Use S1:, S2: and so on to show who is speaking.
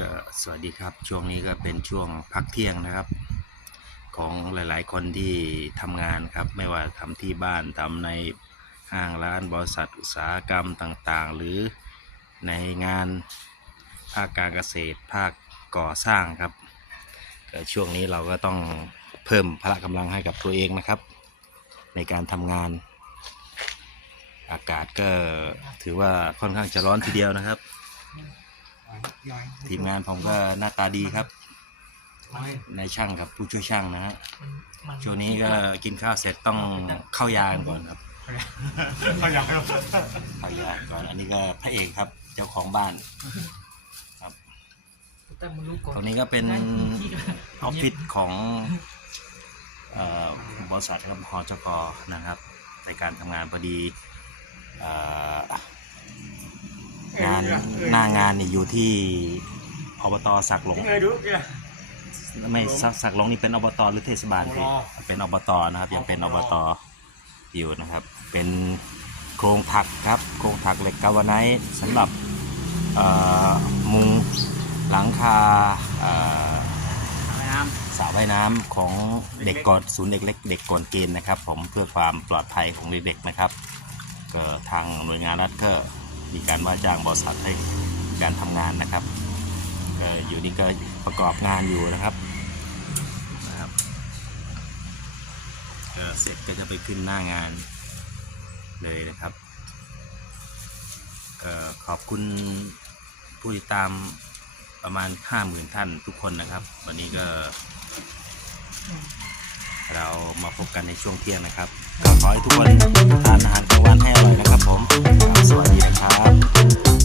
S1: ก็สวัสดีครับช่วงนี้ก็เป็นช่วงพักเที่ยงนะครับ ของหลาย ๆ คนที่ทำงานครับ ไม่ว่าทำที่บ้านทำในห้างร้านบริษัทอุตสาหกรรมต่างๆ หรือในงานภาคการเกษตรภาคก่อสร้างครับก็ช่วงนี้เราก็ต้องเพิ่มพละกำลังให้กับตัวเองนะครับ ในการทำงาน อากาศก็ถือว่าค่อนข้างจะร้อนทีเดียวนะครับ ทีมงานผมก็หน้าตาดีครับนายช่างครับผู้ช่วยช่างนะฮะช่วงนี้ก็กินข้าวเสร็จต้องเข้ายากันก่อนครับ
S2: เขาอยากครับ
S1: เข้ายาก่อนอันนี้ก็พระเอกครับเจ้าของบ้านครับตรงนี้ก็เป็นออฟฟิศของเอ่อบริษัทครับหอจกนะครับในการทำงานพอดีเอ่อ งานหน้างานเนี่ยอยู่ที่อบตสักหลง
S2: เอ้ยดูแก
S1: ไม่สักสักลงนี่เป็นอบตหรือเทศบาลพี่
S2: อบต
S1: เป็นอบตนะครับยังเป็นอบตอยู่นะครับ เป็นโครงถักครับโครงถักเหล็กกาวาไนท์สำหรับเอ่อมุงหลังคาเอ่อ
S2: น้
S1: สระว่ายน้ำของเด็กก่อนศูนย์เด็กเล็กเด็กก่อนเกณฑ์นะครับ ผมเพื่อความปลอดภัยของเด็กๆนะครับก็ทางหน่วยงานรัฐก็ มีการว่าจ้างบริษัทให้การทำงานนะครับก็อยู่นี่ก็ประกอบงานอยู่นะครับนะครับก็เสร็จก็จะไปขึ้นหน้างานเลยนะครับก็ขอบคุณผู้ติดตามประมาณ 50,000 ท่านทุกคนนะครับ วันนี้ก็ เรามาพบกันในช่วงเที่ยงนะครับก็ขอให้ทุกคนทาน